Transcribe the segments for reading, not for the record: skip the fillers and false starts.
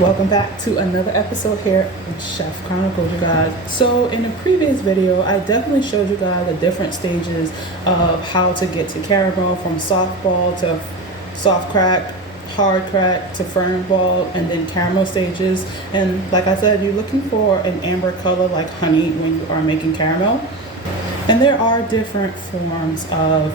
Welcome back to another episode here with Chef Chronicles, you guys. So in a previous video, I definitely showed you guys the different stages of how to get to caramel, from soft ball to soft crack, hard crack to firm ball, and then caramel stages. And like I said, you're looking for an amber color like honey when you are making caramel. And there are different forms of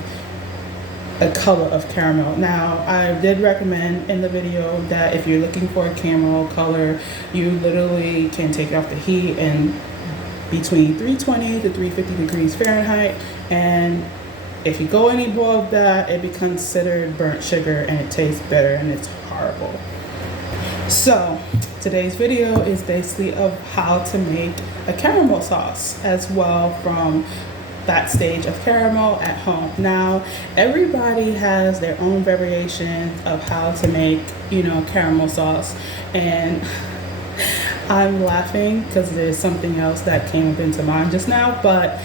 a color of caramel. Now, I did recommend in the video that if you're looking for a caramel color, you literally can take off the heat and between 320 to 350 degrees Fahrenheit. And if you go any above that, it becomes considered burnt sugar and it tastes bitter and it's horrible. So today's video is basically of how to make a caramel sauce as well from that stage of caramel at home. Now, everybody has their own variation of how to make, caramel sauce. And I'm laughing because there's something else that came up into mind just now, but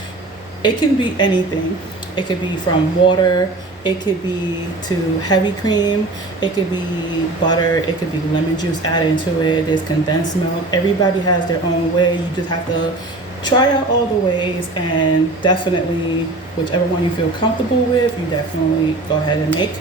it can be anything. It could be from water, it could be to heavy cream, it could be butter, it could be lemon juice added into it, there's condensed milk. Everybody has their own way. You just have to try out all the ways, and definitely whichever one you feel comfortable with, you definitely go ahead and make.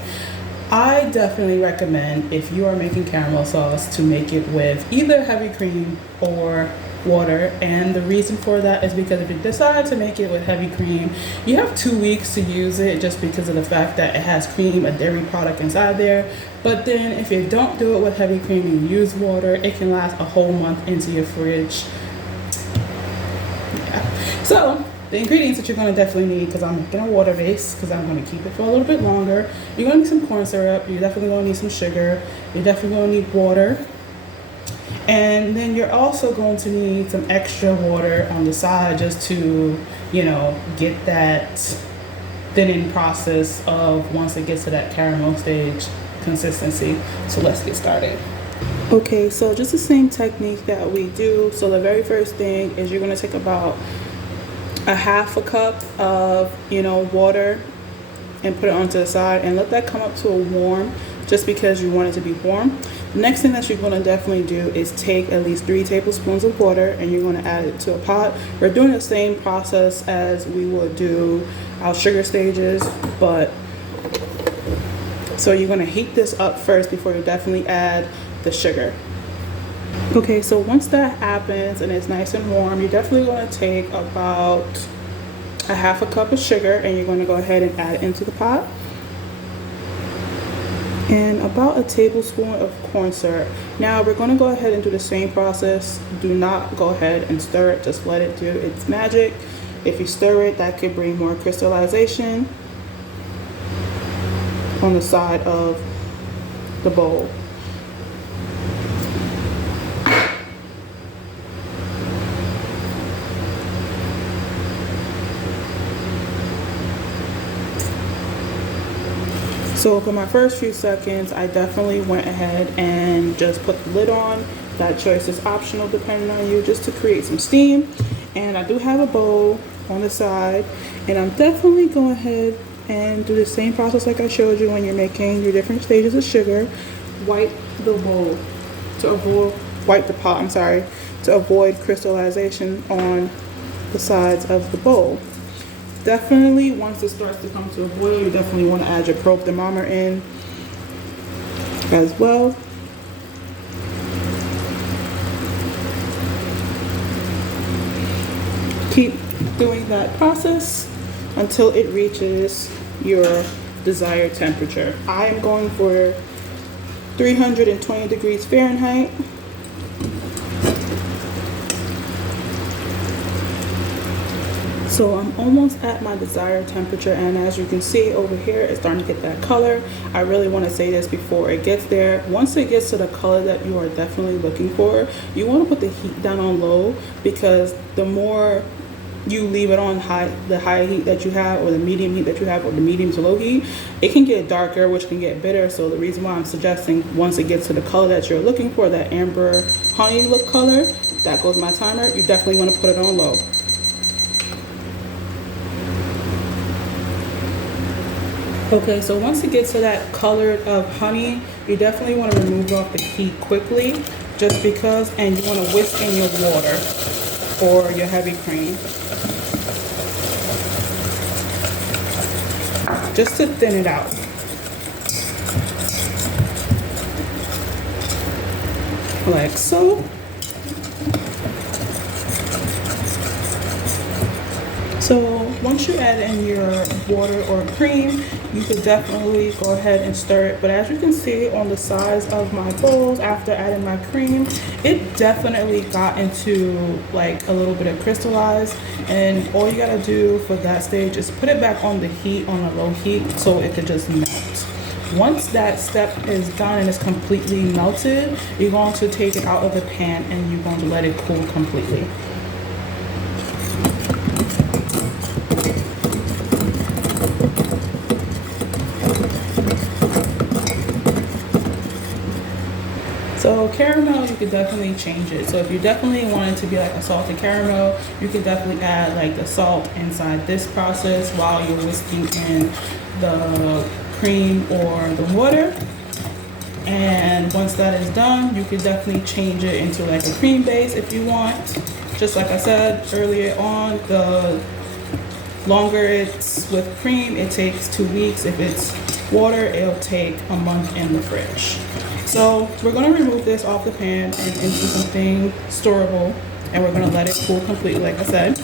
I definitely recommend, if you are making caramel sauce, to make it with either heavy cream or water. And the reason for that is because if you decide to make it with heavy cream, you have 2 weeks to use it, just because of the fact that it has cream, a dairy product inside there. But then if you don't do it with heavy cream and you use water, it can last a whole month into your fridge. So the ingredients that you're going to definitely need, because I'm making a water base, because I'm going to keep it for a little bit longer. You're going to need some corn syrup. You're definitely going to need some sugar. You're definitely going to need water. And then you're also going to need some extra water on the side, just to, get that thinning process of once it gets to that caramel stage consistency. So let's get started. Okay, so just the same technique that we do. So the very first thing is you're going to take about a half a cup of water and put it onto the side and let that come up to a warm, just because you want it to be warm. The next thing that you're going to definitely do is take at least 3 tablespoons of water and you're going to add it to a pot. We're doing the same process as we would do our sugar stages, but so you're going to heat this up first before you definitely add the sugar. Okay, so once that happens and it's nice and warm, you're definitely going to take about a half a cup of sugar and you're going to go ahead and add it into the pot. And about a tablespoon of corn syrup. Now we're going to go ahead and do the same process. Do not go ahead and stir it, just let it do its magic. If you stir it, that could bring more crystallization on the side of the bowl. So for my first few seconds, I definitely went ahead and just put the lid on. That choice is optional depending on you, just to create some steam. And I do have a bowl on the side, and I'm definitely going ahead and do the same process like I showed you when you're making your different stages of sugar. Wipe the bowl to avoid, wipe the pot, I'm sorry, to avoid crystallization on the sides of the bowl. Definitely, once it starts to come to a boil, you definitely want to add your probe thermometer in as well. Keep doing that process until it reaches your desired temperature. I am going for 320 degrees Fahrenheit. So I'm almost at my desired temperature, and as you can see over here, it's starting to get that color. I really want to say this before it gets there. Once it gets to the color that you are definitely looking for, you want to put the heat down on low, because the more you leave it on high, the high heat that you have, or the medium heat that you have, or the medium to low heat, it can get darker, which can get bitter. So the reason why I'm suggesting, once it gets to the color that you're looking for, that amber honey look color, that goes my timer, you definitely want to put it on low. Okay, so once it gets to that color of honey, you definitely want to remove off the heat quickly. just because, and you want to whisk in your water or your heavy cream just to thin it out. Like so. So once you add in your water or cream, you could definitely go ahead and stir it. But as you can see on the sides of my bowls, after adding my cream, it definitely got into like a little bit of crystallized. And all you gotta do for that stage is put it back on the heat, on a low heat, so it could just melt. Once that step is done and it's completely melted, you're going to take it out of the pan and you're going to let it cool completely. So caramel, you could definitely change it. So if you definitely want it to be like a salted caramel, you could definitely add like the salt inside this process while you're whisking in the cream or the water. And once that is done, you could definitely change it into like a cream base if you want. Just like I said earlier on, the longer it's with cream, it takes 2 weeks. If it's water, it'll take a month in the fridge. So we're going to remove this off the pan and into something storable, and we're going to let it cool completely, like I said.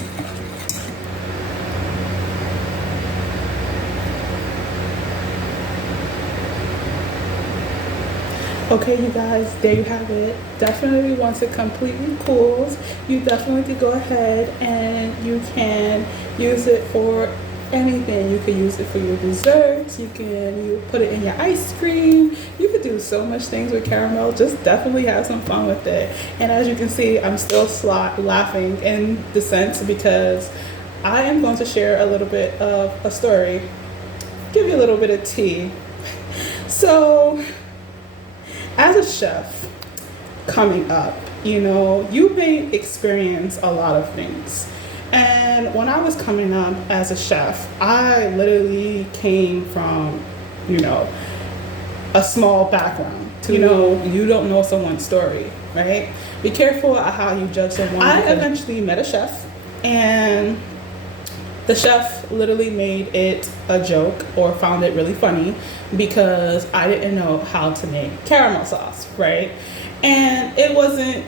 Okay, you guys, there you have it. Definitely once it completely cools, you definitely could go ahead and you can use it for anything. You could use it for your desserts, you put it in your ice cream, you could do so much things with caramel. Just definitely have some fun with it. And as you can see, I'm still laughing in the sense because I am going to share a little bit of a story, give you a little bit of tea. So as a chef coming up, you know, you may experience a lot of things. And when I was coming up as a chef, I literally came from, you know, a small background. You know, you don't know someone's story, right? Be careful at how you judge someone. I eventually met a chef, and the chef literally made it a joke or found it really funny because I didn't know how to make caramel sauce, right? And it wasn't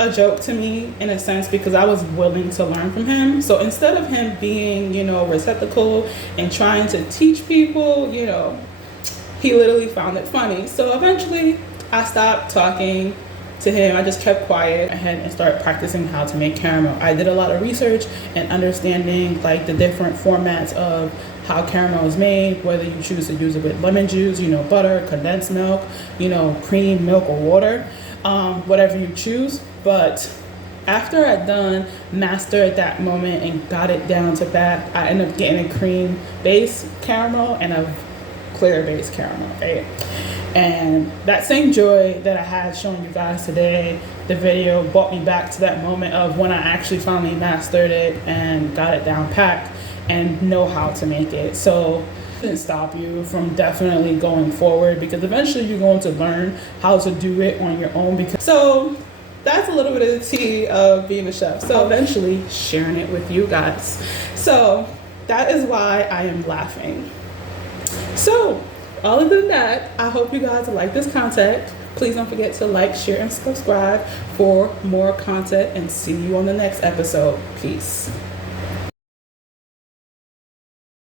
a joke to me in a sense because I was willing to learn from him. So instead of him being, you know, receptacle and trying to teach people, you know, he literally found it funny. So eventually I stopped talking to him. I just kept quiet ahead and started practicing how to make caramel. I did a lot of research and understanding like the different formats of how caramel is made, whether you choose to use it with lemon juice, you know, butter, condensed milk, you know, cream, milk, or water, whatever you choose. But after I mastered that moment and got it down to that, I ended up getting a cream based caramel and a clear based caramel, right? And that same joy that I had showing you guys today, the video brought me back to that moment of when I actually finally mastered it and got it down packed and know how to make it. So it didn't stop you from definitely going forward because eventually you're going to learn how to do it on your own. So that's a little bit of the tea of being a chef. So eventually sharing it with you guys. So that is why I am laughing. So other than that, I hope you guys like this content. Please don't forget to like, share, and subscribe for more content, and see you on the next episode. Peace.